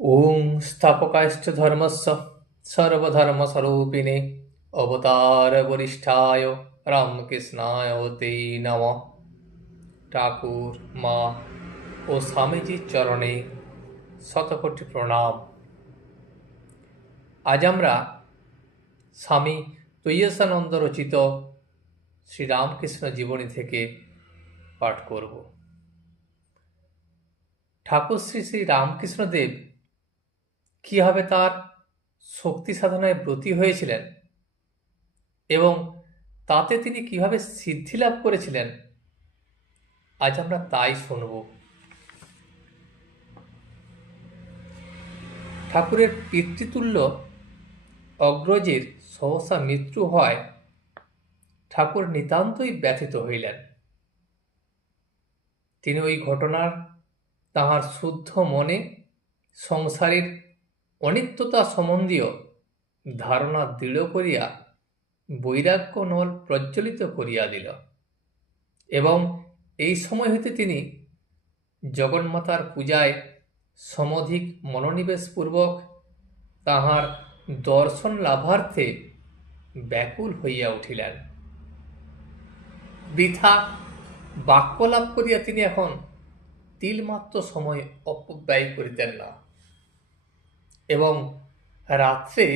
ॐ स्थापकायश्च धर्मस्य सर्वधर्मस्वरूपिणे अवतारवरिष्ठाय রামকৃষ্ণায় ते नमः। ঠাকুর, মা ও স্বামীজির চরণে শতকোটি প্রণাম। আজ আমরা স্বামী তুয়সানন্দ রচিত শ্রীরামকৃষ্ণ জীবনী থেকে পাঠ করব। ঠাকুর শ্রী শ্রী রামকৃষ্ণদেব কীভাবে তার শক্তি সাধনায় ব্রতী হয়েছিলেন এবং তাতে তিনি কিভাবে সিদ্ধি লাভ করেছিলেন, আজ আমরা তাই শুনব। ঠাকুরের পিতৃতুল্য অগ্রজের সহসা মৃত্যু হয় ঠাকুর নিতান্তই ব্যথিত হইলেন। তিনি ওই ঘটনার তাহার শুদ্ধ মনে সংসারের অনিত্যতা সম্বন্ধীয় ধারণা দৃঢ় করিয়া বৈরাগ্য নল প্রজ্বলিত করিয়া দিল এবং এই সময় হইতে তিনি জগন্মাতার পূজায় সমধিক মনোনিবেশপূর্বক তাহার দর্শন লাভার্থে ব্যাকুল হইয়া উঠিলেন। বৃথা বাক্যলাভ করিয়া তিনি এখন তিলমাত্র সময় অপব্যয় করিতেন না এবং রাত্রে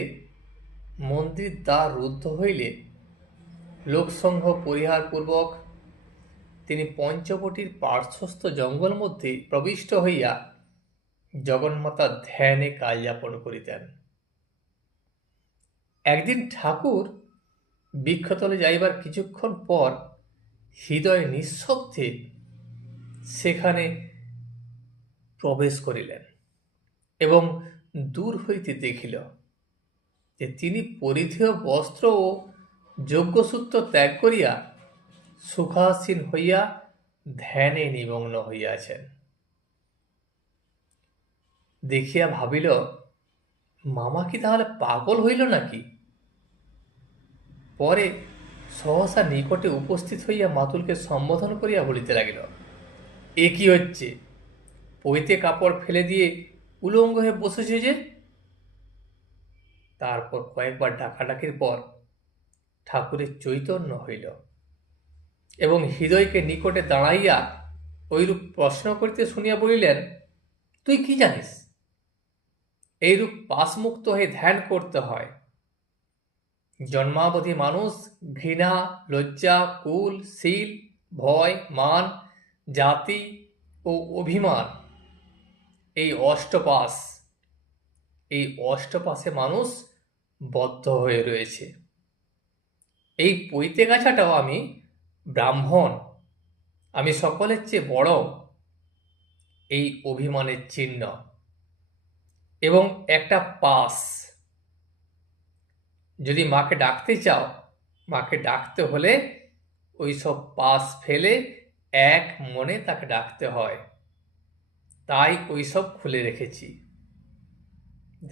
মন্দির দ্বার রুদ্ধ হইলে লোকসংঘ পরিহারপূর্বক তিনি পঞ্চবটির পার্শ্বস্থ জঙ্গল মধ্যে প্রবিষ্ট হইয়া জগন্মাতার ধ্যানে কালযাপন করিতেন। একদিন ঠাকুর বৃক্ষতলে যাইবার কিছুক্ষণ পর হৃদয় নিঃশব্দে সেখানে প্রবেশ করিলেন এবং দূর হইতে দেখিল যে তিনি পরিধেয় বস্ত্র ও যজ্ঞসূত্র ত্যাগ করিয়া সুখাসীন হইয়া ধ্যানে নিমগ্ন হইয়াছেন। দেখিয়া ভাবিল, মামা কি তাহলে পাগল হইল নাকি? পরে সহসা নিকটে উপস্থিত হইয়া মাতুলকে সম্বোধন করিয়া বলিতে লাগিল, এ কি হচ্ছে? পইতে কাপড় ফেলে দিয়ে উলঙ্গ হয়ে বসেছে যে? তারপর কয়েকবার ডাকাডাকির পর ঠাকুরের চৈতন্য হইল এবং হৃদয়কে নিকটে দাঁড়াইয়া ওইরূপ প্রশ্ন করিতে শুনিয়া বলিলেন, তুই কি জানিস? এইরূপ পাশমুক্ত হয়ে ধ্যান করতে হয়। জন্মাবধি মানুষ ঘৃণা, লজ্জা, কুল, শীল, ভয়, মান, জাতি ও অভিমান, এই অষ্টপাশে মানুষ বদ্ধ হয়ে রয়েছে। এই পৈতে গাছাটাও আমি ব্রাহ্মণ, আমি সকলের চেয়ে বড়, এই অভিমানের চিহ্ন এবং একটা পাশ। যদি মাকে ডাকতে চাও, মাকে ডাকতে হলে ওই সব পাশ ফেলে এক মনে তাকে ডাকতে হয়, তাই ওই সব খুলে রেখেছি।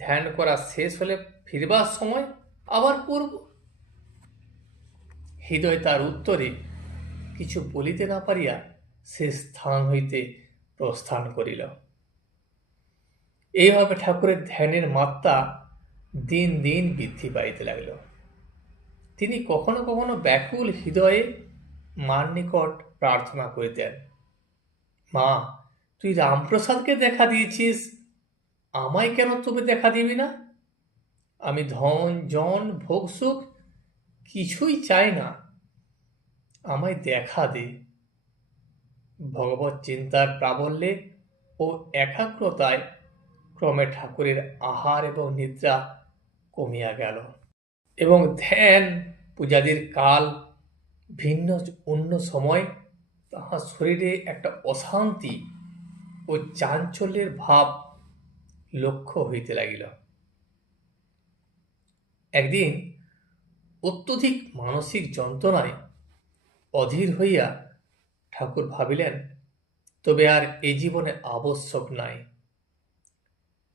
ধ্যান করা শেষ হলে ফিরবার সময় আবার পূর্ব। হৃদয় তার উত্তরে কিছু বলিতে না পারিয়া সে স্থান হইতে প্রস্থান করিল। এইভাবে ঠাকুরের ধ্যানের মাত্রা দিন দিন বৃদ্ধি পাইতে লাগিল। তিনি কখনো কখনো ব্যাকুল হৃদয়ে মার নিকট প্রার্থনা করিতেন, মা, তুই রামপ্রসাদকে দেখা দিয়েছিস, আমায় কেন তুমি দেখা দিবি না? আমি ধন, জন, ভোগ সুখ কিছুই চাই না, আমায় দেখা দে। ভগবত চিন্তার প্রাবল্যে ও একাগ্রতায় ক্রমে ঠাকুরের আহার এবং নিদ্রা কমিয়া গেল এবং ধ্যান পূজাদির কাল ভিন্ন অন্য সময় তাহার শরীরে একটা অশান্তি ও চাঞ্চল্যের ভাব লক্ষ্য হইতে লাগিল। একদিন অত্যধিক মানসিক যন্ত্রণায় অধীর হইয়া ঠাকুর ভাবিলেন, তবে আর এ জীবনে আবশ্যক নাই।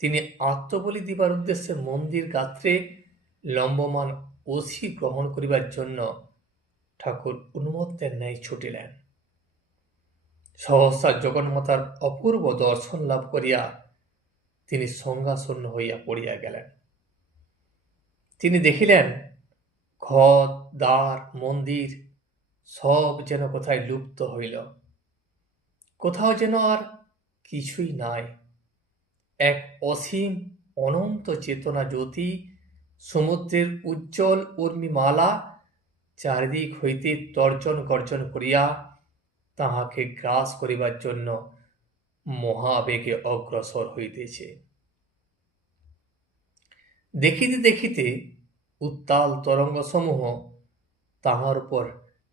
তিনি আত্মবলি দিবার উদ্দেশ্যে মন্দির গাত্রে লম্বমান অসি গ্রহণ করিবার জন্য ঠাকুর উন্মত্তের ন্যায় ছুটিলেন। সহসা জগন্মাতার অপূর্ব দর্শন লাভ করিয়া তিনি সংজ্ঞাশূন্য হইয়া পড়িয়া গেলেন। তিনি দেখিলেন ঘর দ্বার মন্দির সব যেন কোথায় লুপ্ত হইল, কোথাও যেন আর কিছুই নাই। এক অসীম অনন্ত চেতনা জ্যোতি সমুদ্রের উজ্জ্বল উর্মিমালা চারিদিক হইতে তর্জন গর্জন করিয়া তাহাকে গ্রাস করিবার জন্য মহাবেগে অগ্রসর হইতেছে। দেখিতে দেখিতে উত্তাল তরঙ্গসমূহ তাহার উপর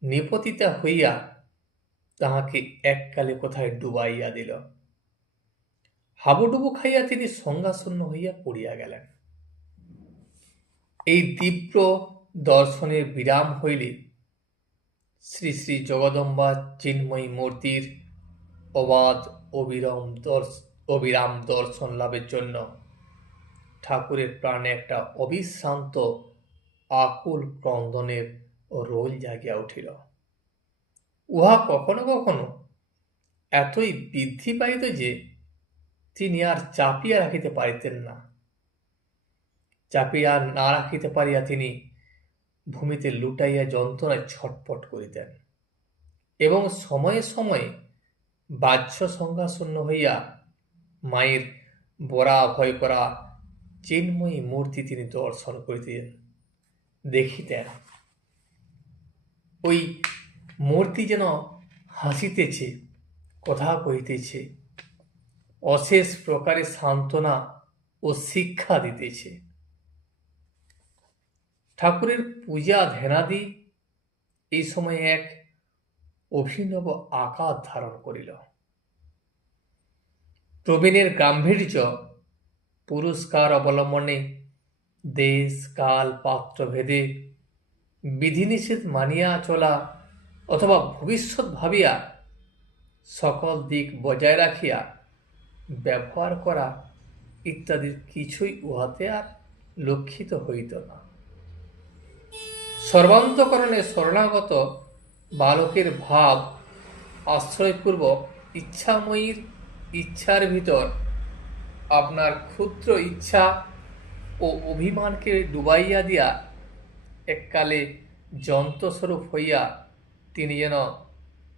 নিপতিত হইয়া তাহাকে এককালে কোথায় ডুবাইয়া দিল। হাবুডুবু খাইয়া তিনি সংজ্ঞাশূন্য হইয়া পড়িয়া গেলেন। এই তীব্র দর্শনের বিরাম হইলে শ্রী শ্রী জগদম্বা চিন্ময়ী মূর্তির অবাধ অবিরাম দর্শন লাভের জন্য ঠাকুরের প্রাণে একটা অবিশ্রান্ত আকুল ক্রন্দনের রোল জাগিয়া উঠিল। উহা কখনো কখনো এতই বৃদ্ধি পাইত যে তিনি আর চাপিয়া রাখিতে পারিতেন না। চাপিয়া না রাখিতে পারিয়া তিনি ভূমিতে লুটাইয়া যন্ত্রণায় ছটফট করিতেন এবং সময়ে সময়ে বাহ্য সংজ্ঞাশূন্য হইয়া মায়ের বরা ভয় করা চিন্ময়ী মূর্তি তিনি দর্শন করিতেন, দেখিতেন। ওই মূর্তি যেন হাসিতেছে, কথা কহিতেছে, অশেষ প্রকারে সান্ত্বনা ও শিক্ষা দিতেছে। ঠাকুরের পূজা ধ্যানাদি এই সময়ে এক অভিনব আকার ধারণ করিল। প্রবীণের গাম্ভীর্য পুরস্কার অবলম্বনে দেশ কাল পাত্র ভেদে বিধিনিষেধ মানিয়া চলা অথবা ভবিষ্যৎ ভাবিয়া সকল দিক বজায় রাখিয়া ব্যবহার করা ইত্যাদির কিছুই উহাতে আর লক্ষিত হইত না। সর্বান্তকরণে শরণাগত বালকের ভাব আশ্রয়পূর্বক ইচ্ছাময়ীর ইচ্ছার ভিতর আপনার ক্ষুদ্র ইচ্ছা ও অভিমানকে ডুবাইয়া দিয়া এককালে যন্ত্রস্বরূপ হইয়া তিনি যেন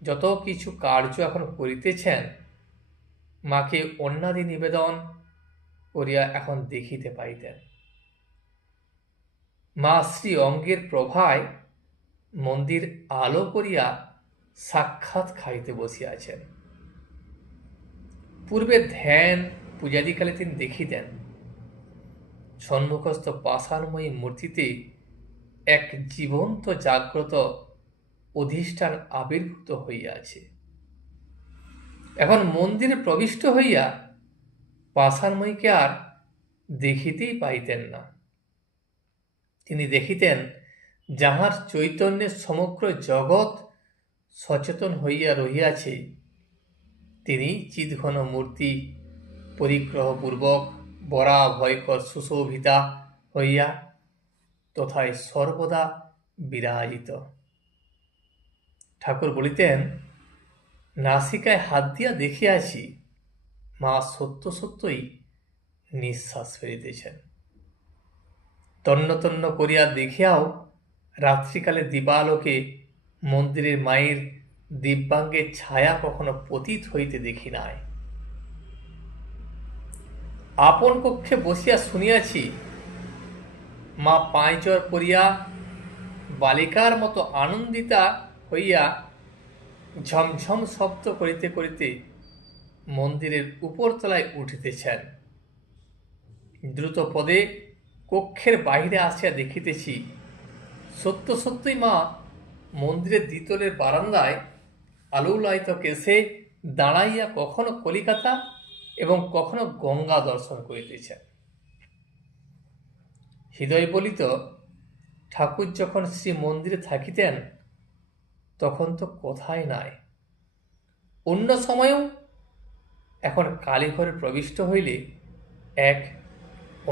যত কিছু কার্য এখন করিতেছেন মাকে অন্নাদি নিবেদন করিয়া এখন দেখিতে পাইতেন। মা শ্রী অঙ্গের প্রভায় মন্দির আলো করিয়া সাক্ষাৎ খাইতে বসিয়াছেন। পূর্বে ধ্যান পূজাদিকালে তিনি দেখিতেন সম্মুখস্থ পাষাণময়ী মূর্তিতে এক জীবন্ত জাগ্রত অধিষ্ঠান আবির্ভূত হইয়াছে। এখন মন্দিরে প্রবিষ্ট হইয়া পাষাণময়ীকে আর দেখিতেই পাইতেন না। তিনি দেখিতেন যাহার চৈতন্যের সমগ্র জগৎ সচেতন হইয়া রহিয়াছে, তিনি চিৎঘন মূর্তি পরিগ্রহপূর্বক বরা ভয়কর সুশোভিতা হইয়া তথায় সর্বদা বিরাজিত। ঠাকুর বলিতেন, নাসিকায় হাত দিয়া দেখিয়াছি মা সত্য সত্যই নিঃশ্বাস ফেলিতেছেন। তন্ন তন্ন করিয়া দেখিয়াও রাত্রিকালে দিবালোকে মন্দিরের মায়ের দিব্যাঙ্গের ছায়া কখনো পতিত হইতে দেখি নাই। আপন কক্ষে বসিয়া শুনিয়াছি মা পাঁচর করিয়া বালিকার মতো আনন্দিতা হইয়া ঝমঝম শব্দ করিতে করিতে মন্দিরের উপরতলায় উঠিতেছেন। দ্রুত পদে কক্ষের বাহিরে আসিয়া দেখিতেছি সত্য সত্যই মা মন্দিরের দ্বিতলের বারান্দায় আলোলায়িত কেশে দাঁড়াইয়া কখনো কলিকাতা এবং কখনো গঙ্গা দর্শন করিতেছেন। হৃদয় বলিত, ঠাকুর যখন শ্রী মন্দিরে থাকিতেন তখন তো কথাই নাই। অন্য সময়েও এখন কালীঘরে প্রবিষ্ট হইলে এক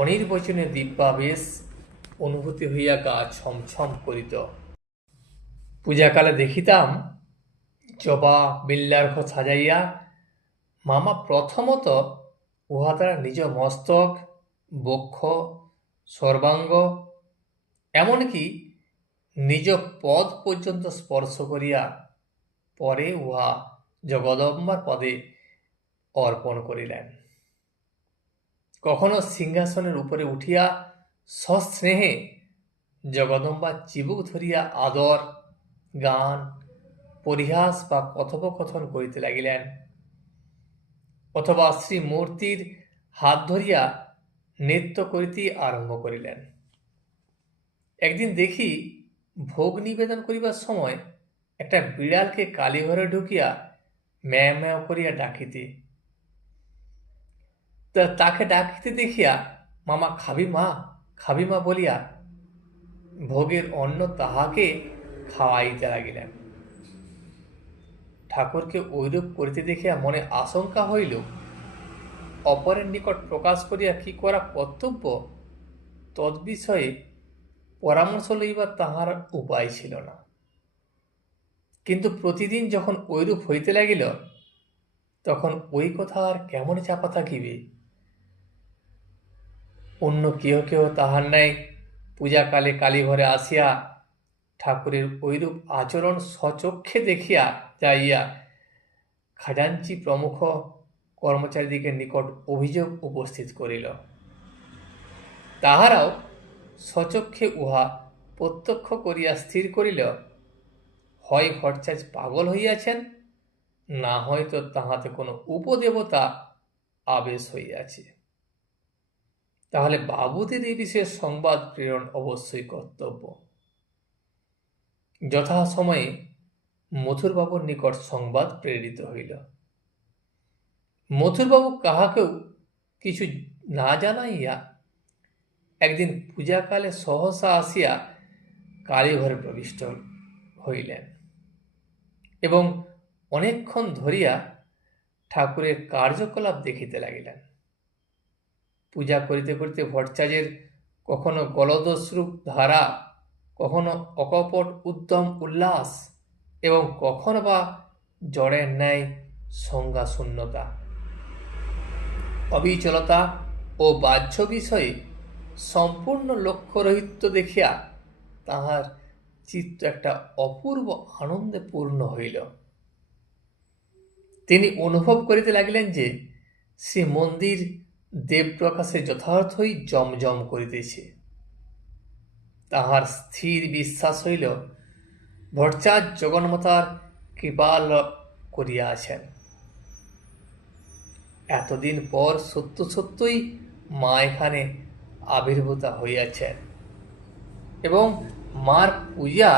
অনির্বচনীয় দিব্যাবেশ অনুভূতি হইয়া গা ছমছম করিত। পূজাকালে দেখিতাম জবা বিল্লার্ঘ সাজাইয়া মামা প্রথমত উহা দ্বারা নিজ মস্তক, বক্ষ, সর্বাঙ্গ, এমনকি নিজ পদ পর্যন্ত স্পর্শ করিয়া পরে উহা জগদম্বার পদে অর্পণ করিলেন। কখনো সিংহাসনের উপরে উঠিয়া সস্নেহে জগদম্বার চিবুক ধরিয়া আদর, গান, পরিহাস বা কথোপকথন করিতে লাগিলেন, অথবা শ্রীমূর্তির হাত ধরিয়া নৃত্য করিতে আরম্ভ করিলেন। একদিন দেখি ভোগ নিবেদন করিবার সময় একটা বিড়ালকে কালীঘরে ঢুকিয়া ম্যাও ম্যাও করিয়া ডাকিতে, তাকে ডাকিতে দেখিয়া মামা খাবি মা বলিয়া ভোগের অন্ন তাহাকে খাওয়াইতে লাগিলেন। ঠাকুরকে ঐরূপ করিতে দেখিয়া মনে আশঙ্কা হইল, অপরের নিকট প্রকাশ করিয়া কি করা কর্তব্য তদ্বিষয়ে পরামর্শ লইবার তাহার উপায় ছিল না। কিন্তু প্রতিদিন যখন ঐরূপ হইতে লাগিল, তখন ওই কথা আর কেমন চাপা থাকিবে। অন্য কেহ তাহার ন্যায় পূজাকালে কালীঘরে আসিয়া ঠাকুরের ঐরূপ আচরণ স্বচক্ষে দেখিয়া যাইয়া খাজাঞ্চি প্রমুখ কর্মচারীদিগের নিকট অভিযোগ উপস্থিত করিল। তাহারাও স্বচক্ষে উহা প্রত্যক্ষ করিয়া স্থির করিল, হয় ভট্টাচার্য পাগল হইয়াছেন, না হয়তো তাহাতে কোনো উপদেবতা আবেশ হইয়াছে। তাহলে বাবুদের এই বিষয়ে সংবাদ প্রেরণ অবশ্যই কর্তব্য। যথাসময়ে মথুরবাবুর নিকট সংবাদ প্রেরিত হইল। মথুরবাবু কাহাকেও কিছু না জানাইয়া একদিন পূজাকালে সহসা আসিয়া কালীঘরে প্রবিষ্ট হইলেন এবং অনেকক্ষণ ধরিয়া ঠাকুরের কার্যকলাপ দেখিতে লাগিলেন। পূজা করিতে করিতে ভট্টাচার্যের কখনো গলদশ্রুপ ধারা, কখনো অকপট উদ্যম উল্লাস এবং কখনো বা জড়ের ন্যায় সংজ্ঞা শূন্যতা, অবিচলতা ও বাহ্য বিষয়ে সম্পূর্ণ লক্ষ্যরহিত্য দেখিয়া তাহার চিত্ত একটা অপূর্ব আনন্দে পূর্ণ হইল। তিনি অনুভব করিতে লাগিলেন যে শ্রী মন্দির দেবপ্রকাশে যথার্থই জমজম করিতেছে। তাহার স্থির বিশ্বাস হইল ভট্টাচার্য জগন্মাতার কৃপা করিয়া আছেন। এতদিন পর সত্যই মা এখানে আবির্ভূতা হইয়াছেন এবং মার পূজা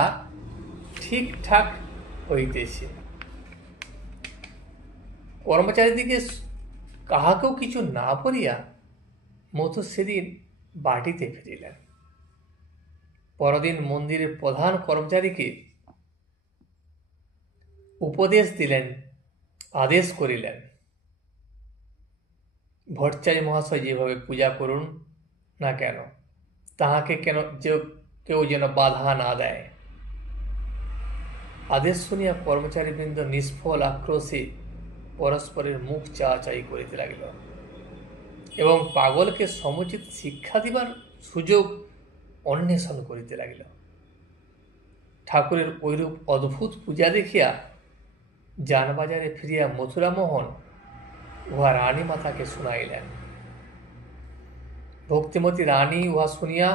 ঠিকঠাক হইতেছে। কর্মচারীদিকে কাহাকেও কিছু না বলিয়া মথুর সেদিন বাটিতে ফিরিলেন। পরদিন মন্দিরের প্রধান কর্মচারীকে উপদেশ দিলেন, আদেশ করিলেন, ভট্টাচার্য মহাশয় যেভাবে পূজা করুন না কেন, তাহাকে কেউ যেন বাধা না দেয়। আদেশ শুনিয়া কর্মচারীবৃন্দ নিষ্ফল আক্রোশে পরস্পরের মুখ চাচাই করিতে লাগিল এবং পাগলকে সমুচিত শিক্ষা দিবার সুযোগ অন্বেষণ করিতে লাগিল। ঠাকুরের ঐরূপ অদ্ভুত পূজা দেখিয়া যানবাজারে ফিরিয়া মথুরামোহন উহা রানী মাতাকে শুনাইলেন। ভক্তিমতী রানী উহা শুনিয়া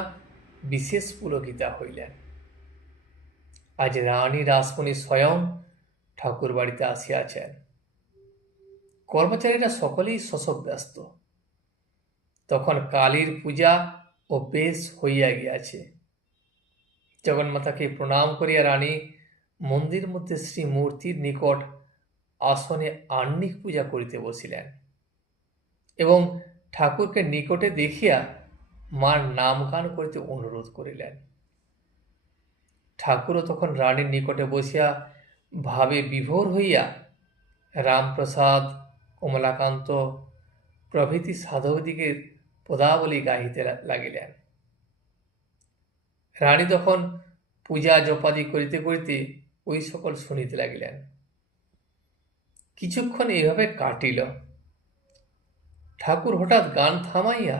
বিশেষ পুলকিতা হইলেন। আজ রানী রাসমণি স্বয়ং ঠাকুর বাড়িতে আসিয়াছেন। কর্মচারীরা সকলেই শশব্যস্ত। তখন কালীর পূজা ও বেশ হইয়া গিয়াছে। জগন্মাতাকে প্রণাম করিয়া রানী মন্দির মধ্যে শ্রীমূর্তির নিকট আসনে আহ্নিক পূজা করিতে বসিলেন এবং ঠাকুরকে নিকটে দেখিয়া মার নাম গান করিতে অনুরোধ করিলেন। ঠাকুরও তখন রানীর নিকটে বসিয়া ভাবে বিভোর হইয়া রামপ্রসাদ, কমলাকান্ত প্রভৃতি সাধকদিগের পদাবলী গাহিতে লাগিলেন। রানী তখন পূজা জপাদি করিতে করিতে ওই সকল শুনিতে লাগিলেন। কিছুক্ষণ এইভাবে কাটিল। ঠাকুর হঠাৎ গান থামাইয়া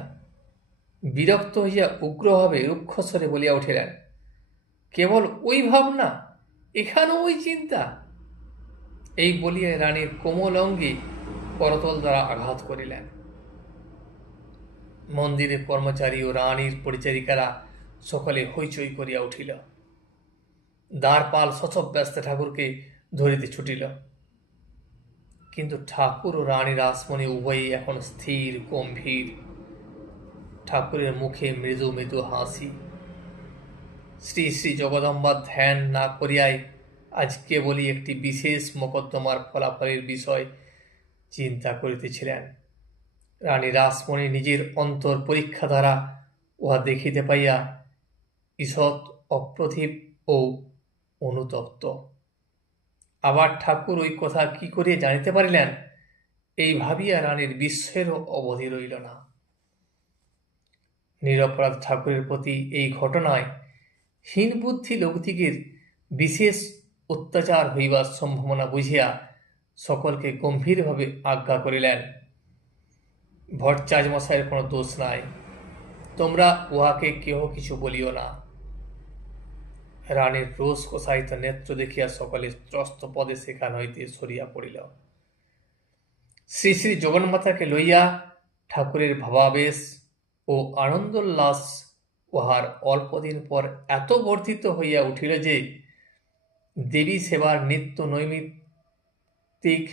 বিরক্ত হইয়া উগ্রভাবে রুক্ষস্বরে বলিয়া উঠিলেন, কেবল ওই ভাবনা, এখানেও ওই চিন্তা। এই বলিয়া রানীর কোমল অঙ্গে করতল দ্বারা আঘাত করিলেন। মন্দিরের কর্মচারী ও রানীর পরিচারিকারা সকলে হইচই করিয়া উঠিল। দ্বারপাল সচব ব্যস্ত ঠাকুরকে ধরিতে ছুটিল। কিন্তু ঠাকুর ও রানী রাসমণি উভয়ই এখন স্থির গম্ভীর। ঠাকুরের মুখে মৃদু মৃদু হাসি। শ্রী শ্রী জগদম্বার ধ্যান না করিয়াই আজ কেবলই একটি বিশেষ মোকদ্দমার ফলাফলের বিষয় চিন্তা করিতেছিলেন। রানী রাসমণি নিজের অন্তর পরীক্ষা দ্বারা উহা দেখিতে পাইয়া ঈষৎ অপ্রতিভ ও অনুতপ্ত। আবার ঠাকুর ওই কথা কি করিয়া জানিতে পারিলেন, এই ভাবিয়া রানীর বিস্ময়েরও অবধি রইল না। নিরপরাধ ঠাকুরের প্রতি এই ঘটনায় হীনবুদ্ধি লোকদিগের বিশেষ অত্যাচার হইবার সম্ভাবনা বুঝিয়া সকলকে গম্ভীরভাবে আজ্ঞা করিলেন, ভট্টাচার্যমশাইয়ের কোনো দোষ নাই, তোমরা উহাকে কেহ কিছু বলিও না। রানীর রোষ কোষায়িত নেত্র দেখিয়া সকলে ত্রস্ত পদে সেখান হইতে সরিয়া পড়িল। শ্রী শ্রী জগন্মাতাকে লইয়া ঠাকুরের ভাবাবেশ ও আনন্দোল্লাস উহার অল্পদিন পর এত বর্ধিত হইয়া উঠিল যে দেবী সেবার নিত্য নৈমিত্তিক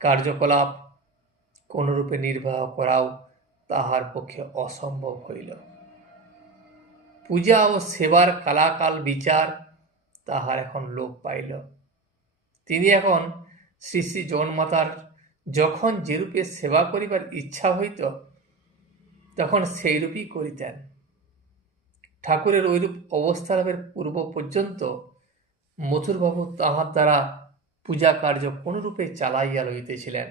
কার্যকলাপ কোনরূপে নির্বাহ করাও তাহার পক্ষে অসম্ভব হইল। পূজা ও সেবার কালাকাল বিচার তাহার এখন লোপ পাইল। তিনি এখন শ্রী শ্রী জগন্মাতার যখন যেরূপে সেবা করিবার ইচ্ছা হইত তখন সেইরূপই করিতেন। ঠাকুরের ঐরূপ অবস্থালাভের পূর্ব পর্যন্ত মথুরবাবু তাহার দ্বারা পূজা কার্য কোনরূপে চালাইয়া লইতেছিলেন,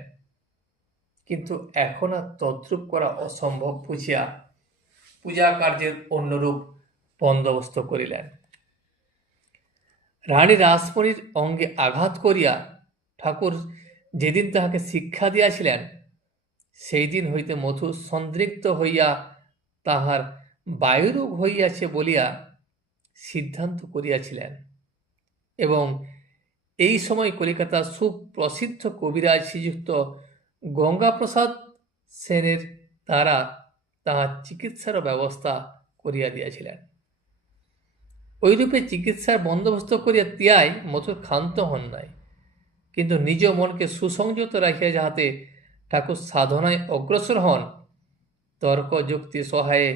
কিন্তু এখন আর তদ্রূপ করা অসম্ভব বুঝিয়া পূজা কার্যের অন্যরূপ বন্দোবস্ত করিলেন। রানী রাসমণির অঙ্গে আঘাত করিয়া ঠাকুর যেদিন তাহাকে শিক্ষা দিয়াছিলেন সেই দিন হইতে মধু সন্দিগ্ধ হইয়া তাহার বায়ুরোগ হইয়াছে বলিয়া সিদ্ধান্ত করিয়াছিলেন, এবং এই সময় কলিকাতার সুপ্রসিদ্ধ কবিরাজ শ্রীযুক্ত গঙ্গাপ্রসাদ সেনের দ্বারা তাহার চিকিৎসারও ব্যবস্থা করিয়া দিয়াছিলেন। ঐরূপে চিকিৎসার বন্দোবস্ত করিয়া তিয়াই মথুর ক্ষান্ত হন নাই, কিন্তু নিজ মনকে সুসংযত রাখিয়া যাহাতে ঠাকুর সাধনায় অগ্রসর হন, তর্ক যুক্তি সহায়ে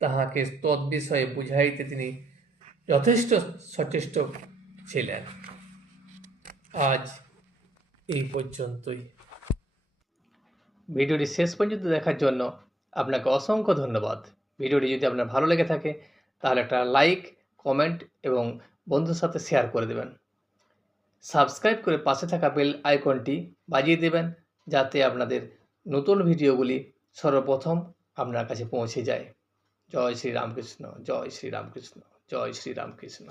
তাহাকে তদ্বিষয়ে বুঝাইতে তিনি যথেষ্ট সচেষ্ট ছিলেন। আজ এই পর্যন্তই। ভিডিওটি শেষ পর্যন্ত দেখার জন্য আপনাকে অসংখ্য ধন্যবাদ। ভিডিওটি যদি আপনার ভালো লেগে থাকে তাহলে একটা লাইক, কমেন্ট এবং বন্ধুর সাথে শেয়ার করে দেবেন। সাবস্ক্রাইব করে পাশে থাকা বেল আইকনটি বাজিয়ে দেবেন যাতে আপনাদের নতুন ভিডিওগুলি সর্বপ্রথম আপনার কাছে পৌঁছে যায়। জয় শ্রী রামকৃষ্ণ, জয় শ্রী রামকৃষ্ণ, জয় শ্রী রামকৃষ্ণ।